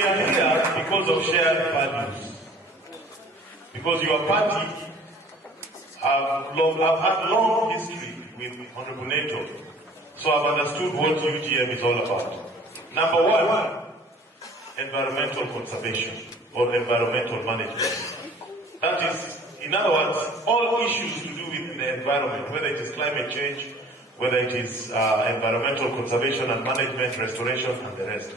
We are here because of shared values. Because your party have had long history with Honorable NATO. So I've understood what UGM is all about. Number one, environmental conservation or environmental management. That is, in other words, all issues to do with the environment, whether it is climate change, whether it is environmental conservation and management, restoration, and the rest.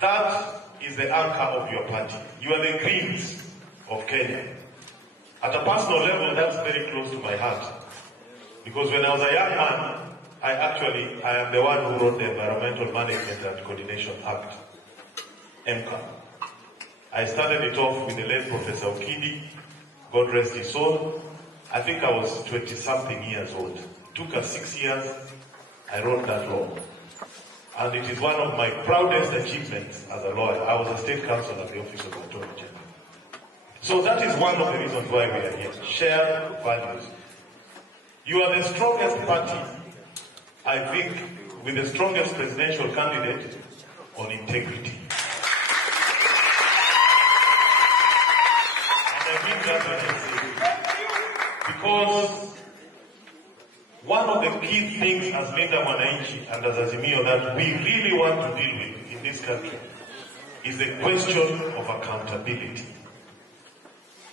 That is the anchor of your party. You are the Greens of Kenya. At a personal level, that's very close to my heart. Because when I was a young man, I am the one who wrote the Environmental Management and Coordination Act, MCA. I started it off with the late Professor Okidi, God rest his soul. I think I was 20-something years old. It took us 6 years, I wrote that law. And it is one of my proudest achievements as a lawyer. I was a state counsel at the Office of the Attorney General. So that is one of the reasons why we are here. Shared values. You are the strongest party, I think, with the strongest presidential candidate on integrity. And I mean that when I say, because one of the key things as Linda Mwananchi and as Azimio that we really want to deal with in this country is the question of accountability.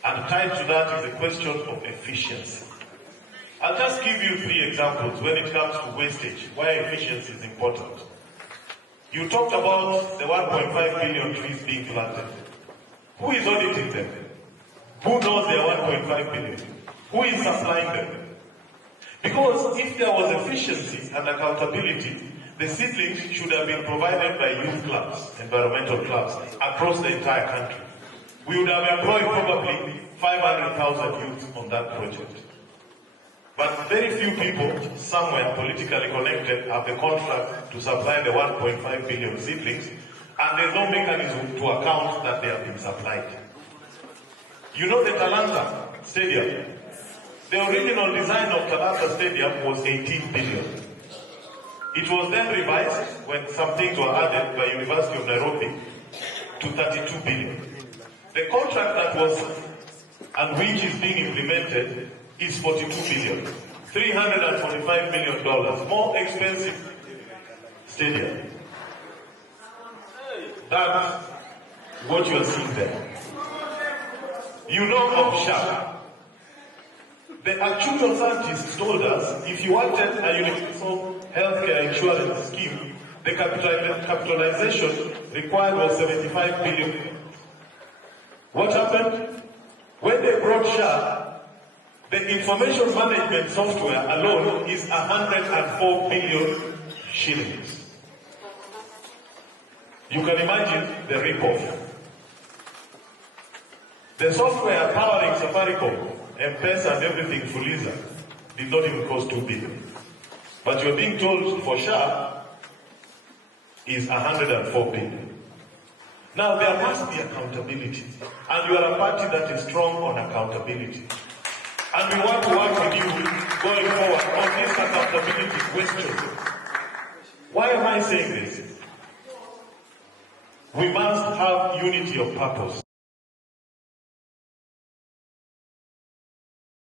And tied to that is the question of efficiency. I'll just give you 3 examples when it comes to wastage, why efficiency is important. You talked about the 1.5 billion trees being planted. Who is auditing them? Who knows they are 1.5 billion? Who is supplying them? Because if there was efficiency and accountability, the seedlings should have been provided by youth clubs, environmental clubs, across the entire country. We would have employed probably 500,000 youth on that project. But very few people, somewhere politically connected, have the contract to supply the 1.5 billion seedlings, and there's no mechanism to account that they have been supplied. You know the Talanta Stadium? The original design of Talanta Stadium was 18 billion. It was then revised when some things were added by University of Nairobi to 32 billion. The contract that was and which is being implemented is 42 billion. $345 million. More expensive stadium. That's what you are seeing there. You know of SHA. The actuarial scientists told us if you wanted a universal healthcare insurance scheme, the capitalization required was 75 billion. What happened? When they brought SHA, the information management software alone is 104 billion shillings. You can imagine the rip-off. The software powering Safaricom, M-Pesa and everything, Fuliza, did not even cost 2 billion. But you're being told for SHA is 104 billion. Now there must be accountability. And you are a party that is strong on accountability. And we want to work with you going forward on this accountability question. Why am I saying this? We must have unity of purpose.